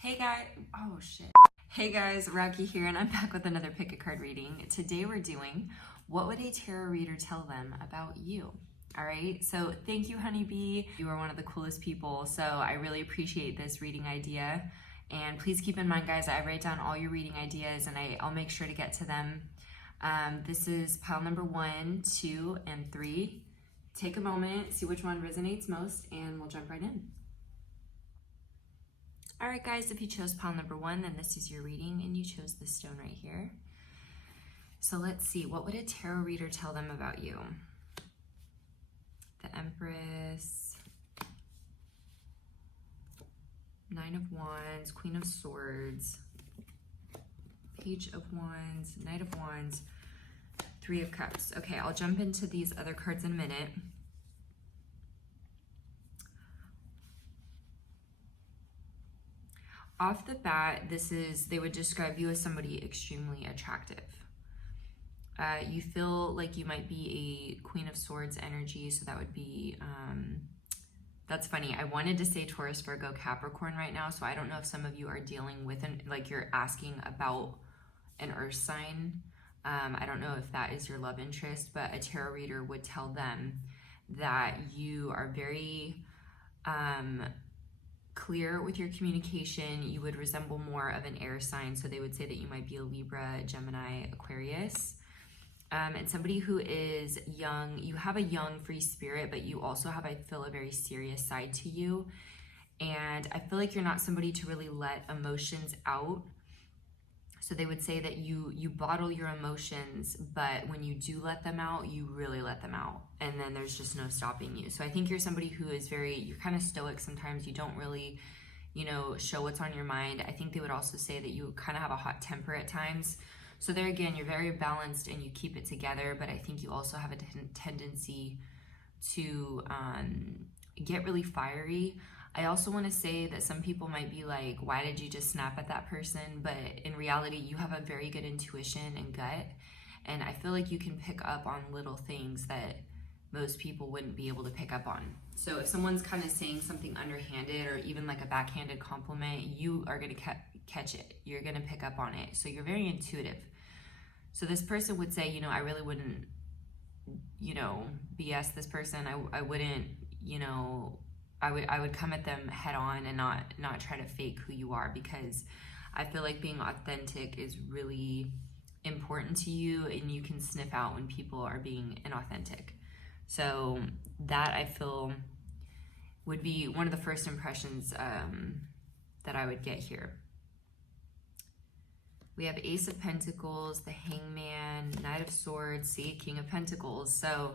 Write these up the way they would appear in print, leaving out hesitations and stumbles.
Hey guys, oh shit. Hey guys, Rocky here, and I'm back with another pick a card reading. Today we're doing what would a tarot reader tell them about you? All right, so thank you, Honeybee. You are one of the coolest people, so I really appreciate this reading idea. And please keep in mind, guys, I write down all your reading ideas and I'll make sure to get to them. This is pile number 1, 2, and 3. Take a moment, see which one resonates most, and we'll jump right in. All right, guys, if you chose pile number 1, then this is your reading, and you chose this stone right here. So let's see, what would a tarot reader tell them about you? The Empress, 9 of Wands, Queen of Swords, Page of Wands, Knight of Wands, 3 of Cups. Okay, I'll jump into these other cards in a minute. Off the bat, they would describe you as somebody extremely attractive. You feel like you might be a Queen of Swords energy, so that would be, that's funny. I wanted to say Taurus, Virgo, Capricorn right now, so I don't know if some of you are dealing with, like you're asking about an earth sign. I don't know if that is your love interest, but a tarot reader would tell them that you are very, clear with your communication. You would resemble more of an air sign, so they would say that you might be a Libra, Gemini, Aquarius, and somebody who is young. You have a young, free spirit, but you also have, I feel, a very serious side to you, and I feel like you're not somebody to really let emotions out. So they would say that you bottle your emotions, but when you do let them out, you really let them out, and then there's just no stopping you. So I think you're somebody who is you're kind of stoic sometimes. You don't really, show what's on your mind. I think they would also say that you kind of have a hot temper at times. So there again, you're very balanced and you keep it together, but I think you also have a tendency to get really fiery. I also want to say that some people might be like, why did you just snap at that person? But in reality, you have a very good intuition and gut. And I feel like you can pick up on little things that most people wouldn't be able to pick up on. So if someone's kind of saying something underhanded or even like a backhanded compliment, you are going to catch it. You're going to pick up on it. So you're very intuitive. So this person would say, I really wouldn't, BS this person. I wouldn't, I would come at them head on and not try to fake who you are, because I feel like being authentic is really important to you, and you can sniff out when people are being inauthentic. So that, I feel, would be one of the first impressions that I would get here. We have Ace of Pentacles, the Hangman, Knight of Swords, see, King of Pentacles. So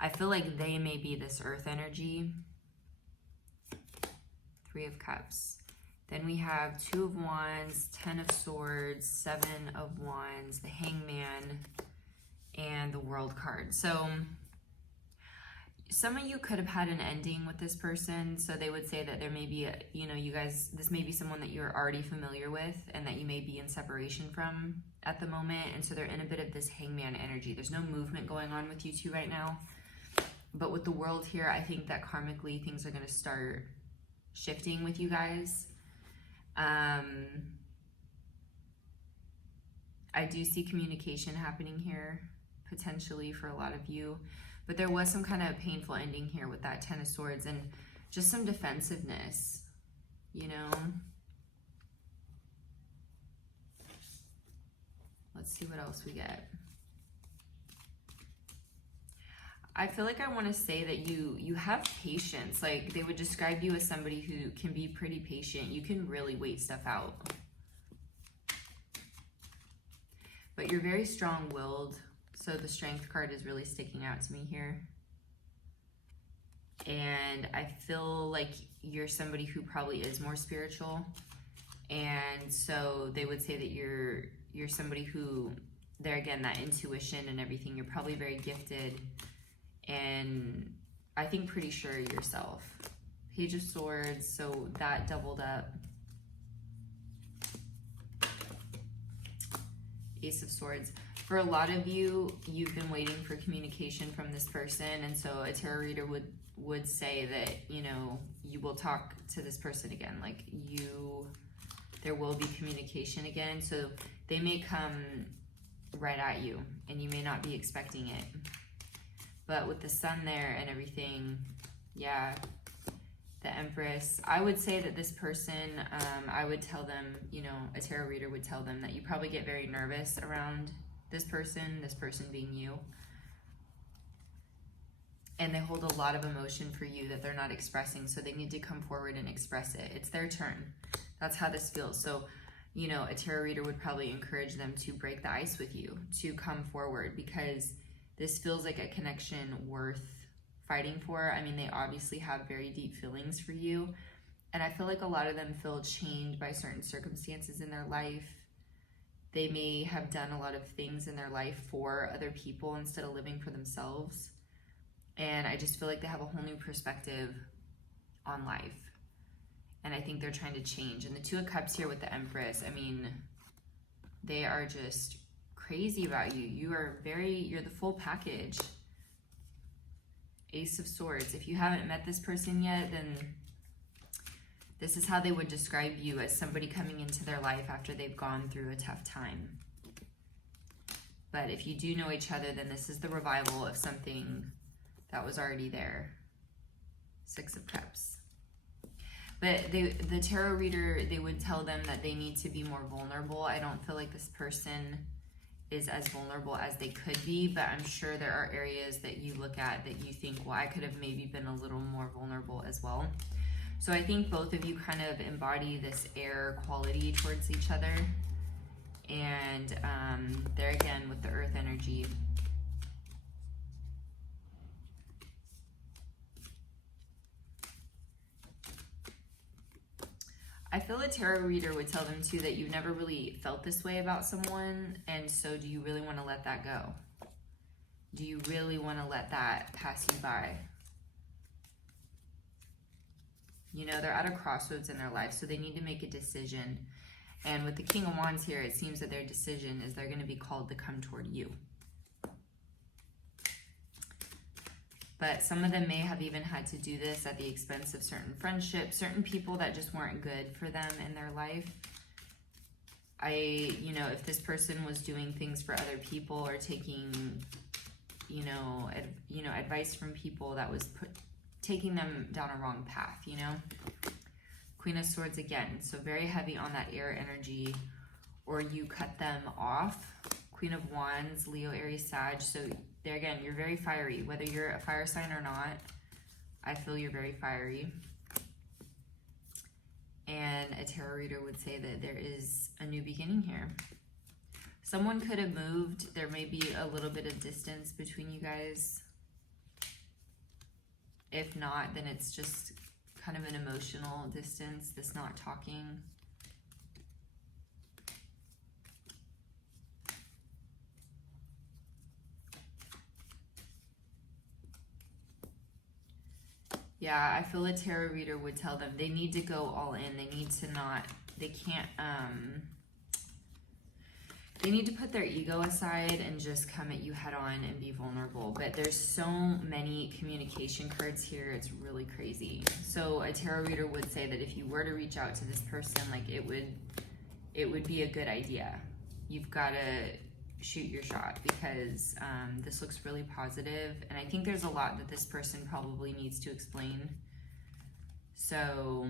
I feel like they may be this earth energy. 3 of Cups. Then we have 2 of Wands, 10 of Swords, 7 of Wands, the Hangman, and the World card. So some of you could have had an ending with this person. So they would say that there may be, you guys, this may be someone that you're already familiar with and that you may be in separation from at the moment. And so they're in a bit of this Hangman energy. There's no movement going on with you two right now. But with the World here, I think that karmically things are going to start shifting with you guys. I do see communication happening here, potentially for a lot of you, but there was some kind of painful ending here with that 10 of Swords and just some defensiveness, Let's see what else we get. I feel like I want to say that you have patience. Like, they would describe you as somebody who can be pretty patient. You can really wait stuff out. But you're very strong-willed. So the Strength card is really sticking out to me here. And I feel like you're somebody who probably is more spiritual. And so they would say that you're somebody who, there again, that intuition and everything, you're probably very gifted. And I think pretty sure yourself. Page of Swords, so that doubled up. Ace of Swords. For a lot of you, you've been waiting for communication from this person, and so a tarot reader would say that, you will talk to this person again. Like, you there will be communication again. So they may come right at you and you may not be expecting it. But with the sun there and everything, yeah, the Empress, I would say that this person, I would tell them, you know, a tarot reader would tell them that you probably get very nervous around this person being you. And they hold a lot of emotion for you that they're not expressing, so they need to come forward and express it. It's their turn. That's how this feels. So, you know, a tarot reader would probably encourage them to break the ice with you, to come forward, because this feels like a connection worth fighting for. I mean, they obviously have very deep feelings for you, and I feel like a lot of them feel chained by certain circumstances in their life. They may have done a lot of things in their life for other people instead of living for themselves. And I just feel like they have a whole new perspective on life. And I think they're trying to change. And the Two of Cups here with the Empress, I mean, they are just crazy about you. You're the full package. Ace of Swords. If you haven't met this person yet, then this is how they would describe you, as somebody coming into their life after they've gone through a tough time. But if you do know each other, then this is the revival of something that was already there. Six of Cups. But the tarot reader, they would tell them that they need to be more vulnerable. I don't feel like this person is as vulnerable as they could be, but I'm sure there are areas that you look at that you think, well, I could have maybe been a little more vulnerable as well. So I think both of you kind of embody this air quality towards each other. And there again with the earth energy. I feel a tarot reader would tell them too that you've never really felt this way about someone, and so do you really want to let that go? Do you really want to let that pass you by? You know, they're at a crossroads in their life, so they need to make a decision. And with the King of Wands here, it seems that their decision is they're going to be called to come toward you. But some of them may have even had to do this at the expense of certain friendships, certain people that just weren't good for them in their life. You know, if this person was doing things for other people or taking, advice from people that was taking them down a wrong path, you know. Queen of Swords again, so very heavy on that air energy, or you cut them off. Queen of Wands, Leo, Aries, Sag, so there again, you're very fiery. Whether you're a fire sign or not, I feel you're very fiery. And a tarot reader would say that there is a new beginning here. Someone could have moved. There may be a little bit of distance between you guys. If not, then it's just kind of an emotional distance, this not talking. Yeah, I feel a tarot reader would tell them they need to go all in. They need to not, they can't, they need to put their ego aside and just come at you head on and be vulnerable. But there's so many communication cards here, it's really crazy. So a tarot reader would say that if you were to reach out to this person, like it would be a good idea. You've got to shoot your shot, because this looks really positive, and I think there's a lot that this person probably needs to explain. So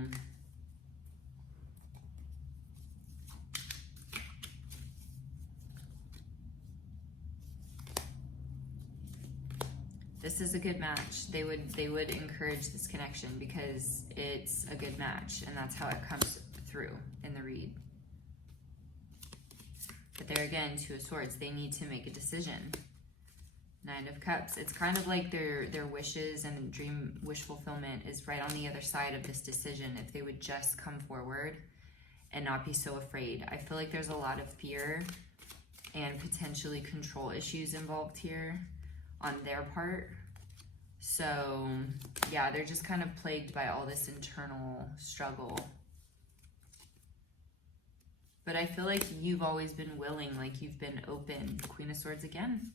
this is a good match. They would encourage this connection because it's a good match, and that's how it comes through in the read. But there again, Two of Swords, they need to make a decision. Nine of Cups, it's kind of like their wishes and dream wish fulfillment is right on the other side of this decision. If they would just come forward and not be so afraid. I feel like there's a lot of fear and potentially control issues involved here on their part. So yeah, they're just kind of plagued by all this internal struggle. But I feel like you've always been willing, like you've been open. Queen of Swords again.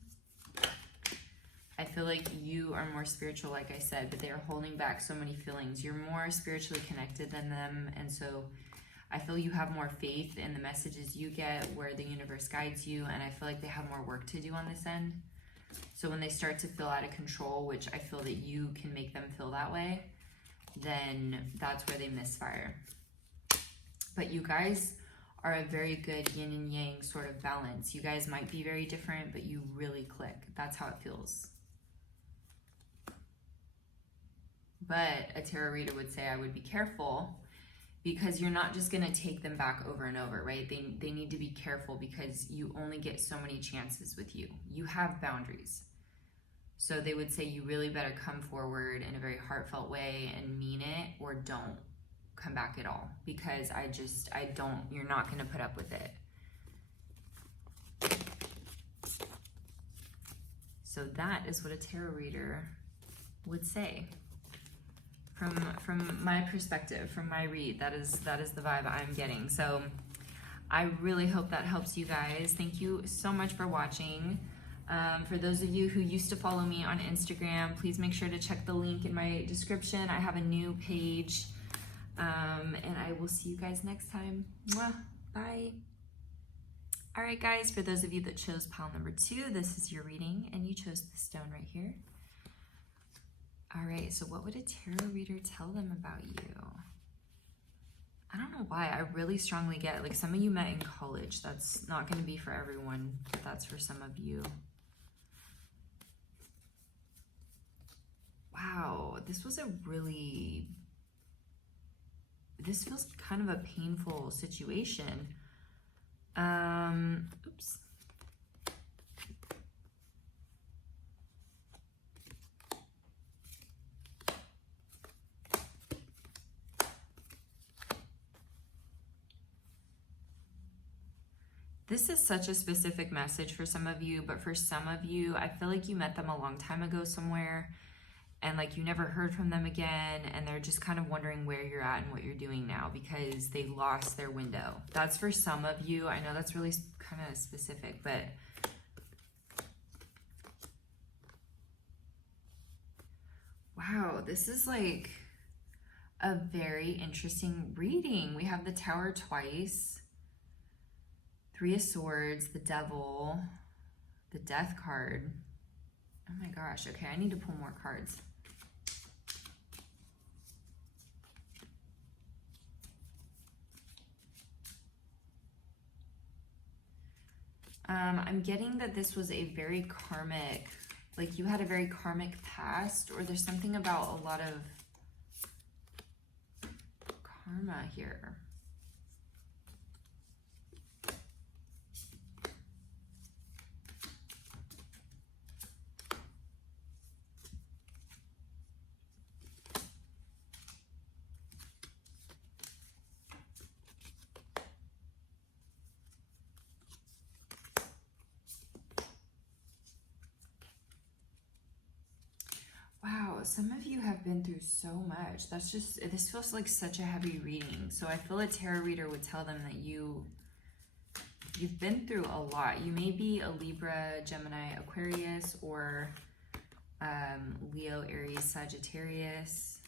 I feel like you are more spiritual, like I said, but they are holding back so many feelings. You're more spiritually connected than them, and so I feel you have more faith in the messages you get, where the universe guides you, and I feel like they have more work to do on this end. So when they start to feel out of control, which I feel that you can make them feel that way, then that's where they misfire. But you guys are a very good yin and yang sort of balance. You guys might be very different, but you really click. That's how it feels. But a tarot reader would say I would be careful, because you're not just going to take them back over and over, right? They need to be careful, because you only get so many chances with you. You have boundaries. So they would say you really better come forward in a very heartfelt way and mean it, or don't come back at all, because you're not going to put up with it. So that is what a tarot reader would say. From my perspective, from my read, that is the vibe I'm getting. So I really hope that helps you guys. Thank you so much for watching. For those of you who used to follow me on Instagram, please make sure to check the link in my description. I have a new page. And I will see you guys next time. Mwah. Bye. All right, guys, for those of you that chose pile number 2, this is your reading, and you chose the stone right here. All right, so what would a tarot reader tell them about you? I don't know why. I really strongly get, like, some of you met in college. That's not going to be for everyone, but that's for some of you. Wow, this feels kind of a painful situation. Oops. This is such a specific message for some of you, but for some of you, I feel like you met them a long time ago somewhere, and like you never heard from them again, and they're just kind of wondering where you're at and what you're doing now, because they lost their window. That's for some of you. I know that's really kind of specific, but wow, this is like a very interesting reading. We have the Tower twice, 3 of Swords, the Devil, the Death card. Oh my gosh, okay, I need to pull more cards. I'm getting that this was a very karmic, like you had a very karmic past, or there's something about a lot of karma here. Wow, some of you have been through so much. This feels like such a heavy reading. So I feel a tarot reader would tell them that you've been through a lot. You may be a Libra, Gemini, Aquarius, or Leo, Aries, Sagittarius.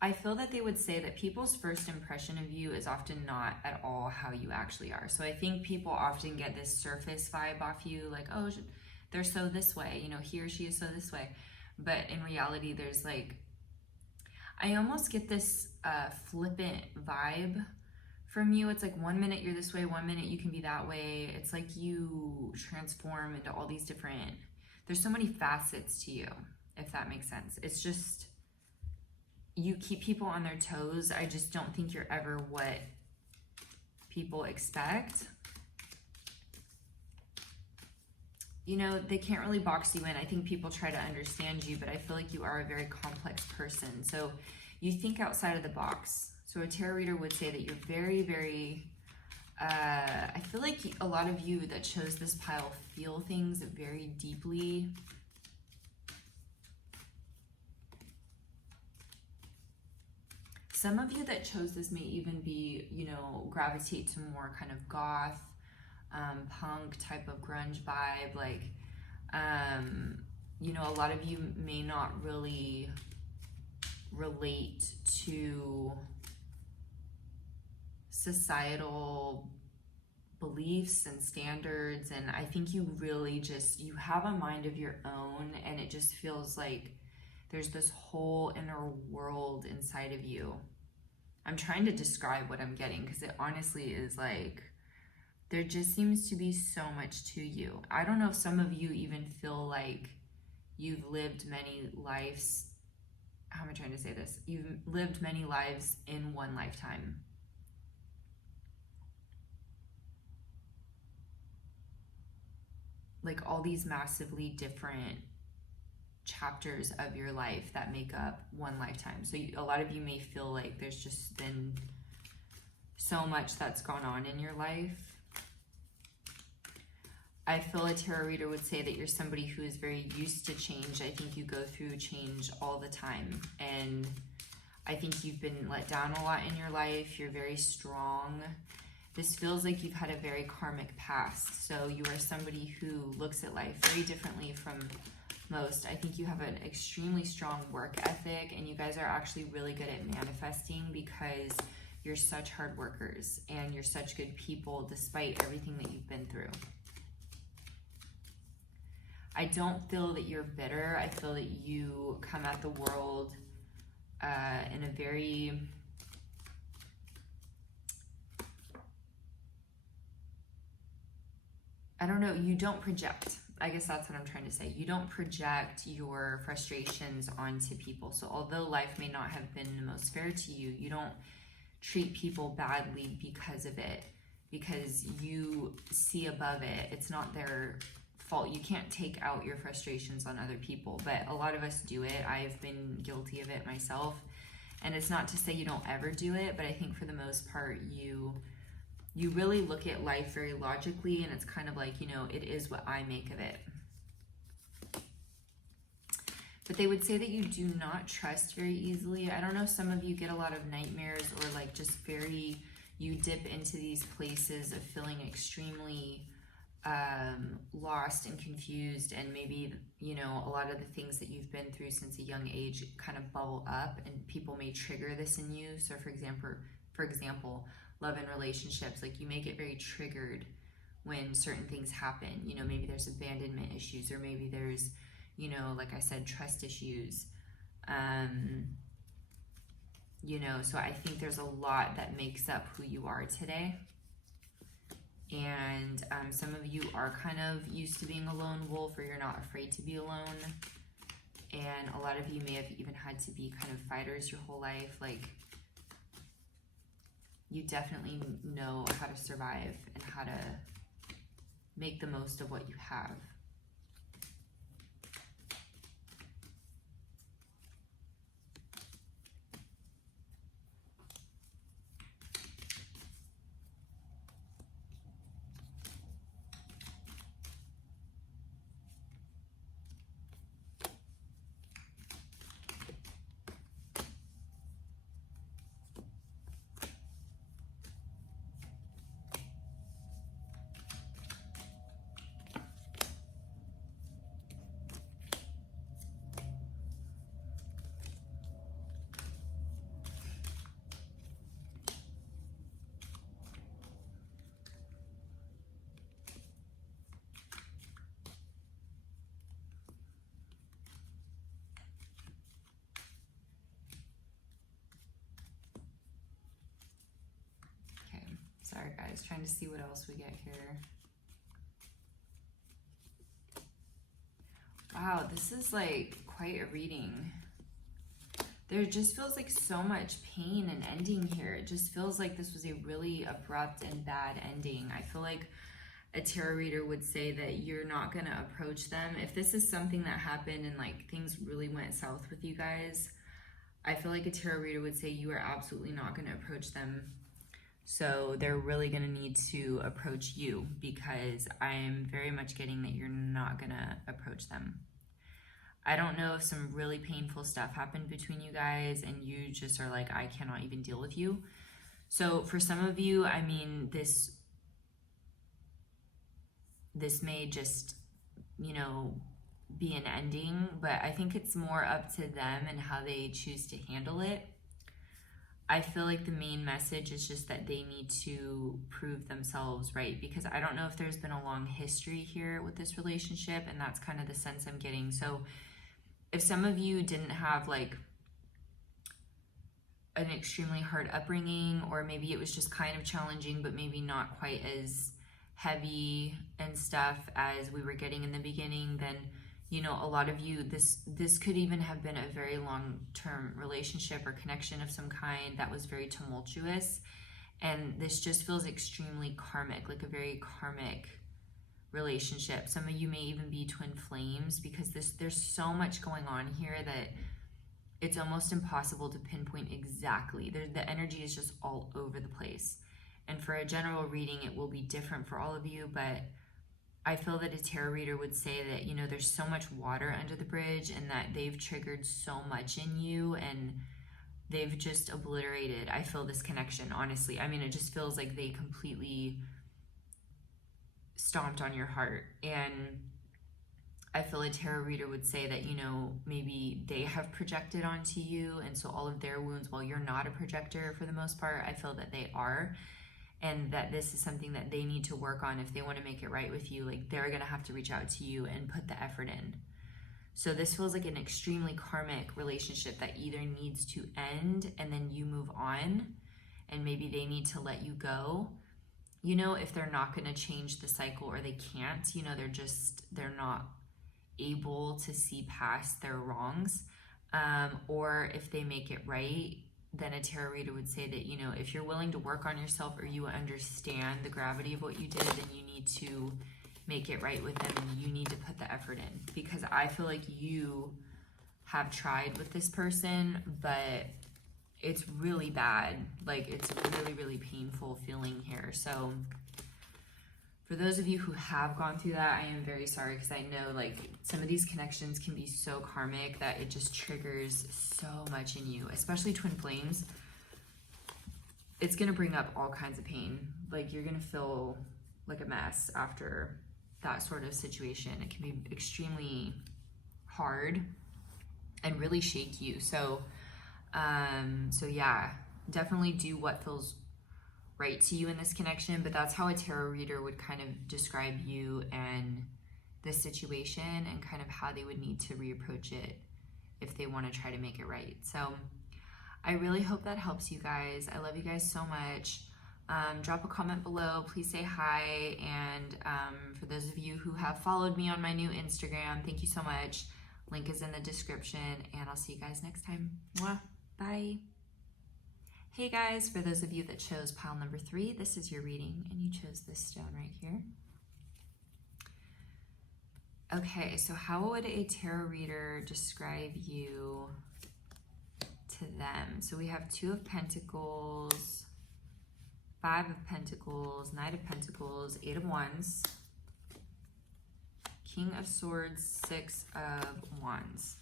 I feel that they would say that people's first impression of you is often not at all how you actually are. So I think people often get this surface vibe off you, like, oh, they're so this way, you know, he or she is so this way. But in reality, there's like, I almost get this flippant vibe from you. It's like 1 minute you're this way, 1 minute you can be that way. It's like you transform into all these different, there's so many facets to you, if that makes sense. It's just, you keep people on their toes. I just don't think you're ever what people expect. You know, they can't really box you in. I think people try to understand you, but I feel like you are a very complex person. So you think outside of the box. So a tarot reader would say that you're very, very, I feel like a lot of you that chose this pile feel things very deeply. Some of you that chose this may even be, you know, gravitate to more kind of goth, punk type of grunge vibe. Like, you know, a lot of you may not really relate to societal beliefs and standards, and I think you really you have a mind of your own, and it just feels like there's this whole inner world inside of you. I'm trying to describe what I'm getting because it honestly is like there just seems to be so much to you. I don't know if some of you even feel like you've lived many lives. How am I trying to say this? You've lived many lives in one lifetime. Like all these massively different chapters of your life that make up one lifetime. So a lot of you may feel like there's just been so much that's gone on in your life. I feel a tarot reader would say that you're somebody who is very used to change. I think you go through change all the time, and I think you've been let down a lot in your life. You're very strong. This feels like you've had a very karmic past. So you are somebody who looks at life very differently from most. I think you have an extremely strong work ethic, and you guys are actually really good at manifesting because you're such hard workers and you're such good people despite everything that you've been through. I don't feel that you're bitter. I feel that you come at the world in a very I don't know, you don't project. I guess that's what I'm trying to say. You don't project your frustrations onto people. So although life may not have been the most fair to you, you don't treat people badly because of it, because you see above it. It's not their fault. You can't take out your frustrations on other people, but a lot of us do it. I've been guilty of it myself. And it's not to say you don't ever do it, but I think for the most part, you really look at life very logically, and it's kind of like, you know, it is what I make of it. But they would say that you do not trust very easily. I don't know, some of you get a lot of nightmares, or like just very, you dip into these places of feeling extremely lost and confused, and maybe, you know, a lot of the things that you've been through since a young age kind of bubble up, and people may trigger this in you. So for example, love and relationships, like you may get very triggered when certain things happen. You know, maybe there's abandonment issues, or maybe there's, you know, like I said, trust issues. You know, so I think there's a lot that makes up who you are today. And some of you are kind of used to being a lone wolf, or you're not afraid to be alone. And a lot of you may have even had to be kind of fighters your whole life. Like, you definitely know how to survive and how to make the most of what you have. Sorry guys, trying to see what else we get here. Wow, this is like quite a reading. There just feels like so much pain and ending here. It just feels like this was a really abrupt and bad ending. I feel like a tarot reader would say that you're not going to approach them. If this is something that happened and like things really went south with you guys, I feel like a tarot reader would say you are absolutely not going to approach them. So they're really going to need to approach you, because I'm very much getting that you're not going to approach them. I don't know if some really painful stuff happened between you guys and you just are like, I cannot even deal with you. So for some of you, I mean, this may just, you know, be an ending, but I think it's more up to them and how they choose to handle it. I feel like the main message is just that they need to prove themselves, right? Because I don't know if there's been a long history here with this relationship, and that's kind of the sense I'm getting. So if some of you didn't have like an extremely hard upbringing, or maybe it was just kind of challenging, but maybe not quite as heavy and stuff as we were getting in the beginning, then you know, a lot of you, this could even have been a very long-term relationship or connection of some kind that was very tumultuous, and this just feels extremely karmic, like a very karmic relationship. Some of you may even be twin flames, because there's so much going on here that it's almost impossible to pinpoint exactly. The energy is just all over the place. And for a general reading, it will be different for all of you, but I feel that a tarot reader would say that, you know, there's so much water under the bridge, and that they've triggered so much in you, and they've just obliterated, I feel, this connection, honestly. I mean, it just feels like they completely stomped on your heart. And I feel a tarot reader would say that, you know, maybe they have projected onto you, and so all of their wounds, while you're not a projector for the most part, I feel that they are, and that this is something that they need to work on if they want to make it right with you. Like, they're going to have to reach out to you and put the effort in. So this feels like an extremely karmic relationship that either needs to end and then you move on, and maybe they need to let you go. You know, if they're not going to change the cycle, or they can't, you know, they're not able to see past their wrongs, or if they make it right, then a tarot reader would say that, you know, if you're willing to work on yourself, or you understand the gravity of what you did, then you need to make it right with them, and you need to put the effort in. Because I feel like you have tried with this person, but it's really bad. Like, it's really, really painful feeling here. So for those of you who have gone through that, I am very sorry, because I know like some of these connections can be so karmic that it just triggers so much in you, especially twin flames. It's going to bring up all kinds of pain. Like, you're going to feel like a mess after that sort of situation. It can be extremely hard and really shake you. So yeah, definitely do what feels right to you in this connection, but that's how a tarot reader would kind of describe you and this situation, and kind of how they would need to reapproach it if they want to try to make it right. So I really hope that helps you guys. I love you guys so much. Drop a comment below, please say hi, and for those of you who have followed me on my new Instagram, thank you so much. Link is in the description, and I'll see you guys next time. Mwah. Bye. Hey guys, for those of you that chose pile number 3, this is your reading, and you chose this stone right here. Okay, so how would a tarot reader describe you to them? So we have 2 of Pentacles, 5 of Pentacles, Knight of Pentacles, 8 of Wands, King of Swords, 6 of Wands.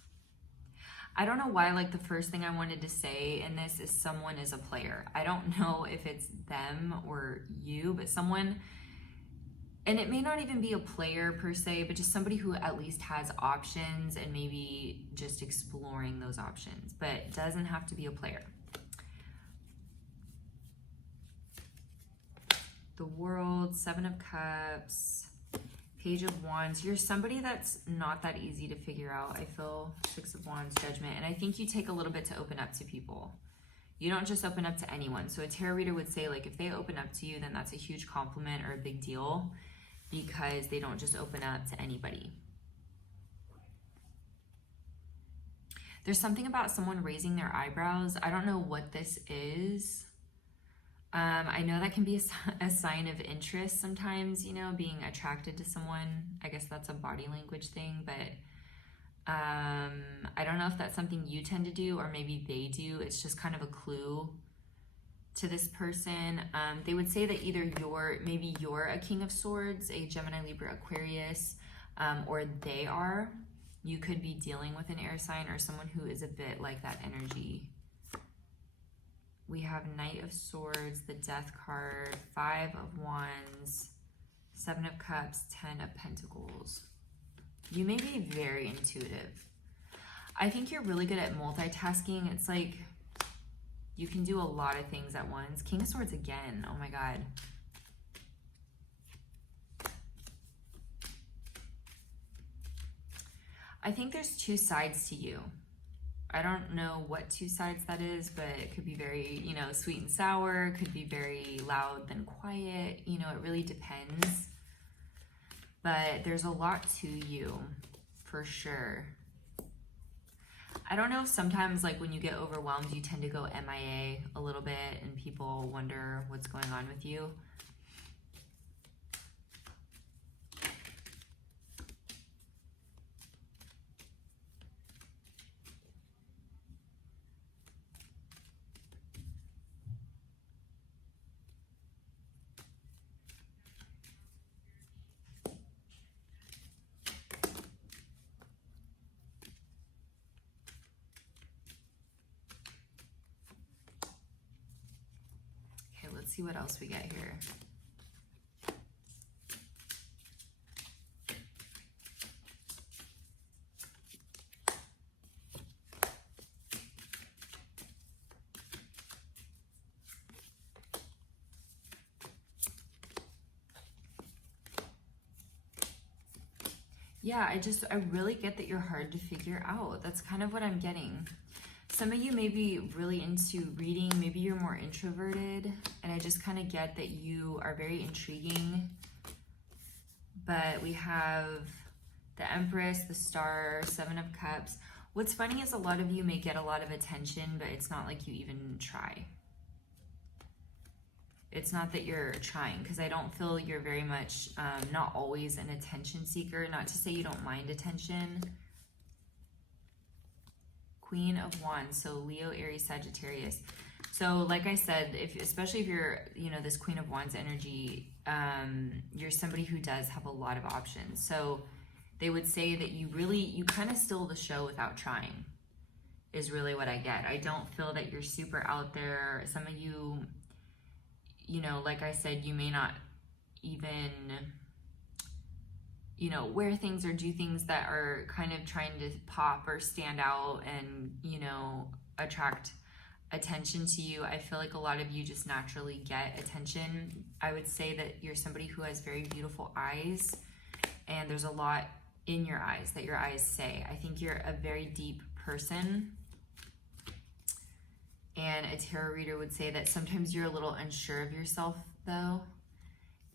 I don't know why, like, the first thing I wanted to say in this is someone is a player. I don't know if it's them or you, but someone, and it may not even be a player per se, but just somebody who at least has options and maybe just exploring those options, but it doesn't have to be a player. The World, 7 of Cups, Page of Wands. You're somebody that's not that easy to figure out, I feel. 6 of Wands, Judgment. And I think you take a little bit to open up to people. You don't just open up to anyone. So a tarot reader would say, like, if they open up to you, then that's a huge compliment or a big deal, because they don't just open up to anybody. There's something about someone raising their eyebrows. I don't know what this is. I know that can be a sign of interest sometimes, you know, being attracted to someone. I guess that's a body language thing, but I don't know if that's something you tend to do, or maybe they do. It's just kind of a clue to this person. They would say that either maybe you're a King of Swords, a Gemini, Libra, Aquarius, or they are. You could be dealing with an air sign or someone who is a bit like that energy. We have Knight of Swords, the Death card, 5 of Wands, 7 of Cups, 10 of Pentacles. You may be very intuitive. I think you're really good at multitasking. It's like You can do a lot of things at once. King of Swords again. Oh my God. I think there's two sides to you. I don't know what two sides that is, but it could be very, you know, sweet and sour. It could be very loud then quiet. You know, it really depends. But there's a lot to you, for sure. I don't know if sometimes, like, when you get overwhelmed, you tend to go MIA a little bit and people wonder what's going on with you. Let's see what else we get here. Yeah, I really get that you're hard to figure out. That's kind of what I'm getting. Some of you may be really into reading, maybe you're more introverted, and I just kind of get that you are very intriguing. But we have the Empress, the Star, Seven of Cups. What's funny is a lot of you may get a lot of attention, but it's not like you even try. It's not that you're trying, because I don't feel you're very much, not always an attention seeker. Not to say you don't mind attention. Queen of Wands, so Leo, Aries, Sagittarius. So like I said, especially if you're, you know, this Queen of Wands energy, you're somebody who does have a lot of options. So they would say that you kind of steal the show without trying, is really what I get. I don't feel that you're super out there. Some of you, you know, like I said, you may not even, you know, wear things or do things that are kind of trying to pop or stand out and, you know, attract attention to you. I feel like a lot of you just naturally get attention. I would say that you're somebody who has very beautiful eyes, and there's a lot in your eyes that your eyes say. I think you're a very deep person. And a tarot reader would say that sometimes you're a little unsure of yourself, though.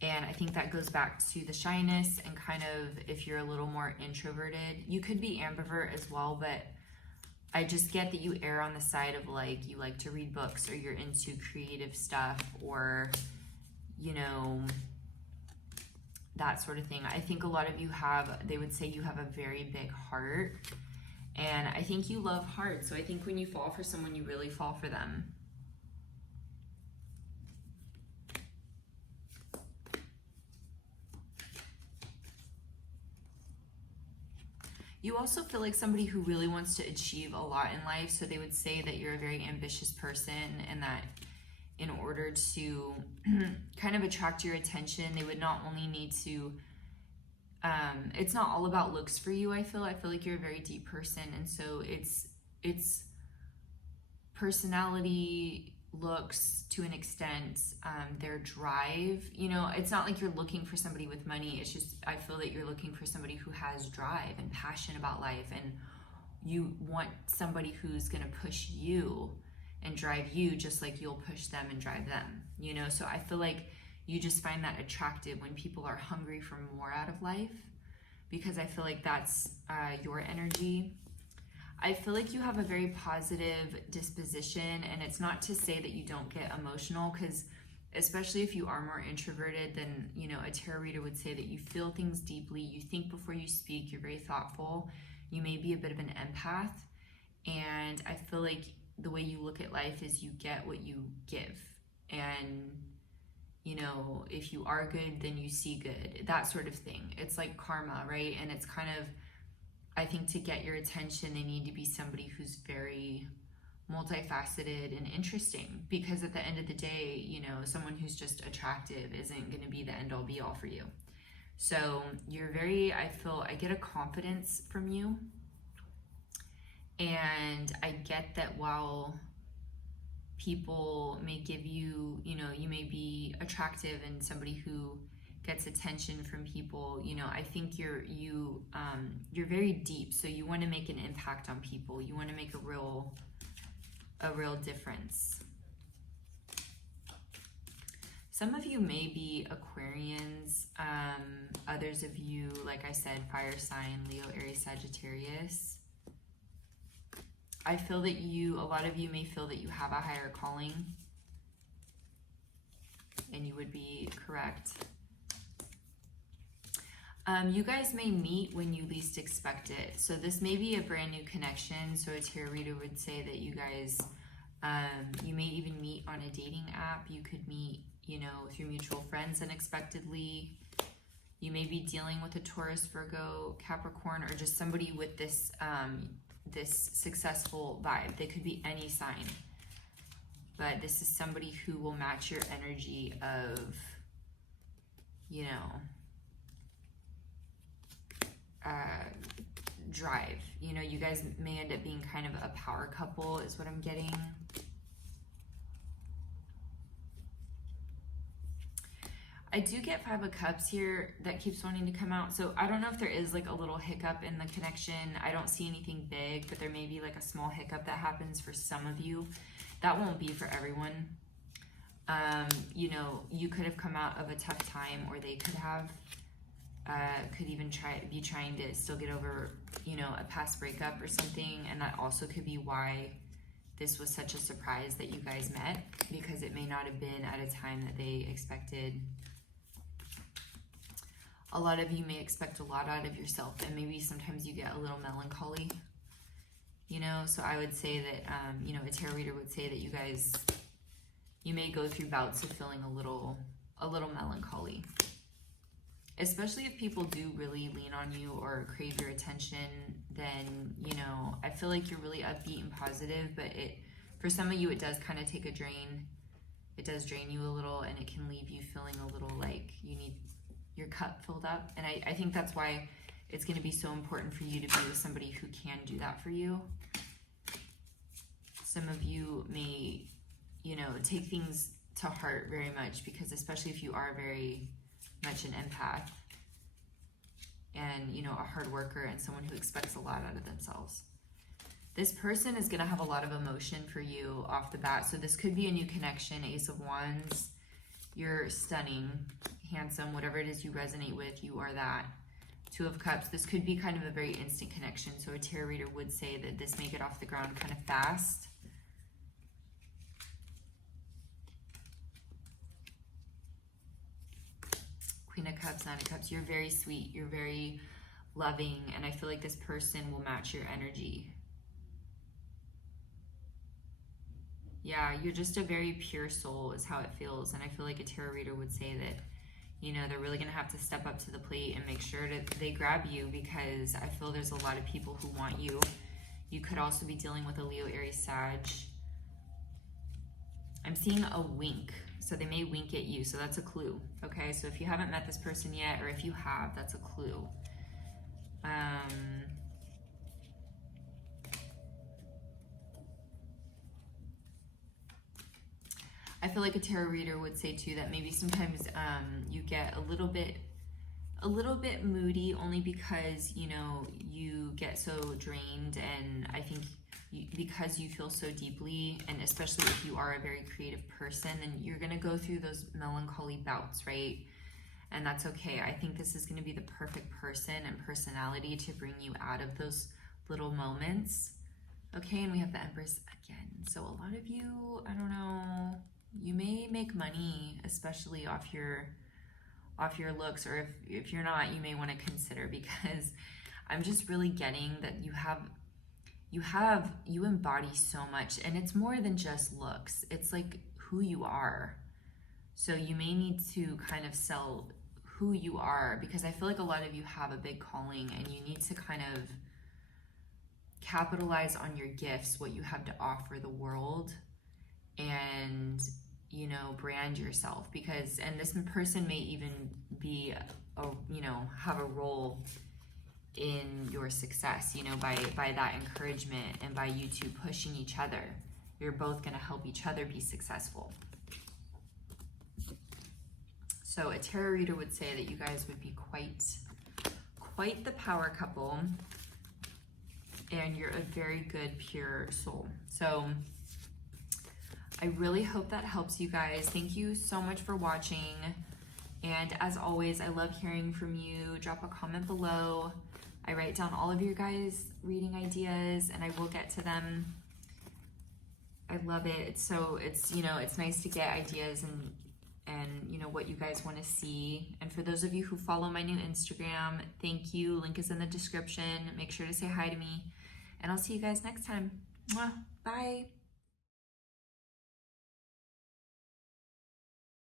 And I think that goes back to the shyness and kind of if you're a little more introverted. You could be ambivert as well, but I just get that you err on the side of, like, you like to read books or you're into creative stuff or, you know, that sort of thing. I think a lot of you they would say you have a very big heart. And I think you love hard. So I think when you fall for someone, you really fall for them. You also feel like somebody who really wants to achieve a lot in life. So they would say that you're a very ambitious person, and that in order to kind of attract your attention, they would not only need to, it's not all about looks for you. I feel like you're a very deep person. And so it's personality, looks to an extent, their drive, you know, it's not like you're looking for somebody with money. It's just, I feel that you're looking for somebody who has drive and passion about life, and you want somebody who's going to push you and drive you just like you'll push them and drive them, you know? So I feel like you just find that attractive when people are hungry for more out of life, because I feel like that's your energy. I feel like you have a very positive disposition, and it's not to say that you don't get emotional, because especially if you are more introverted, then, you know, a tarot reader would say that you feel things deeply, you think before you speak, you're very thoughtful, you may be a bit of an empath, and I feel like the way you look at life is you get what you give, and, you know, if you are good, then you see good, that sort of thing. It's like karma, right? And it's kind of, I think to get your attention, they need to be somebody who's very multifaceted and interesting, because at the end of the day, you know, someone who's just attractive isn't going to be the end all be all for you. So you're very, I get a confidence from you. And I get that while people may give you, you know, you may be attractive and somebody who gets attention from people. You know, I think you're very deep, so you want to make an impact on people. You want to make a real difference. Some of you may be Aquarians. Others of you, like I said, fire sign, Leo, Aries, Sagittarius. I feel that a lot of you may feel that you have a higher calling, and you would be correct. You guys may meet when you least expect it. So this may be a brand new connection. So a tarot reader would say that you guys, you may even meet on a dating app. You could meet, you know, through mutual friends unexpectedly. You may be dealing with a Taurus, Virgo, Capricorn, or just somebody with this, this successful vibe. They could be any sign. But this is somebody who will match your energy of, you know, drive. You know, you guys may end up being kind of a power couple is what I'm getting. I do get 5 of Cups here that keeps wanting to come out. So I don't know if there is like a little hiccup in the connection. I don't see anything big, but there may be like a small hiccup that happens for some of you. That won't be for everyone. You know, you could have come out of a tough time, or they could have. Could even be trying to still get over, you know, a past breakup or something, and that also could be why this was such a surprise that you guys met, because it may not have been at a time that they expected. A lot of you may expect a lot out of yourself, and maybe sometimes you get a little melancholy, you know. So I would say that, you know, a tarot reader would say that you guys, you may go through bouts of feeling a little melancholy. Especially if people do really lean on you or crave your attention, then, you know, I feel like you're really upbeat and positive, but for some of you, it does kind of take a drain. It does drain you a little, and it can leave you feeling a little like you need your cup filled up. And I think that's why it's going to be so important for you to be with somebody who can do that for you. Some of you may, you know, take things to heart very much, because especially if you are very much an empath and, you know, a hard worker and someone who expects a lot out of themselves. This person is going to have a lot of emotion for you off the bat. So this could be a new connection. Ace of Wands. You're stunning, handsome, whatever it is you resonate with, you are that. 2 of Cups. This could be kind of a very instant connection. So a tarot reader would say that this may get off the ground kind of fast. Queen of Cups, 9 of Cups. You're very sweet. You're very loving. And I feel like this person will match your energy. Yeah, you're just a very pure soul is how it feels. And I feel like a tarot reader would say that, you know, they're really going to have to step up to the plate and make sure that they grab you, because I feel there's a lot of people who want you. You could also be dealing with a Leo, Aries, Sag. I'm seeing a wink. So they may wink at you. So that's a clue. Okay, so if you haven't met this person yet, or if you have, that's a clue. I feel like a tarot reader would say too that maybe sometimes you get a little bit moody, only because, you know, you get so drained, and I think because you feel so deeply, and especially if you are a very creative person, then you're going to go through those melancholy bouts, right? And that's okay. I think this is going to be the perfect person and personality to bring you out of those little moments. Okay, and we have the Empress again. So a lot of you, I don't know, you may make money, especially off your looks, or if you're not, you may want to consider, because I'm just really getting that you embody so much, and it's more than just looks. It's like who you are. So you may need to kind of sell who you are, because I feel like a lot of you have a big calling, and you need to kind of capitalize on your gifts, what you have to offer the world, and, you know, brand yourself, because, and this person may even be you know, have a role in your success, you know, by that encouragement and by you two pushing each other. You're both going to help each other be successful. So a tarot reader would say that you guys would be quite the power couple, and you're a very good, pure soul. So I really hope that helps you guys. Thank you so much for watching. And as always, I love hearing from you. Drop a comment below. I write down all of your guys' reading ideas and I will get to them. I love it. So it's, you know, it's nice to get ideas and you know, what you guys want to see. And for those of you who follow my new Instagram, thank you. Link is in the description. Make sure to say hi to me. And I'll see you guys next time. Mwah. Bye.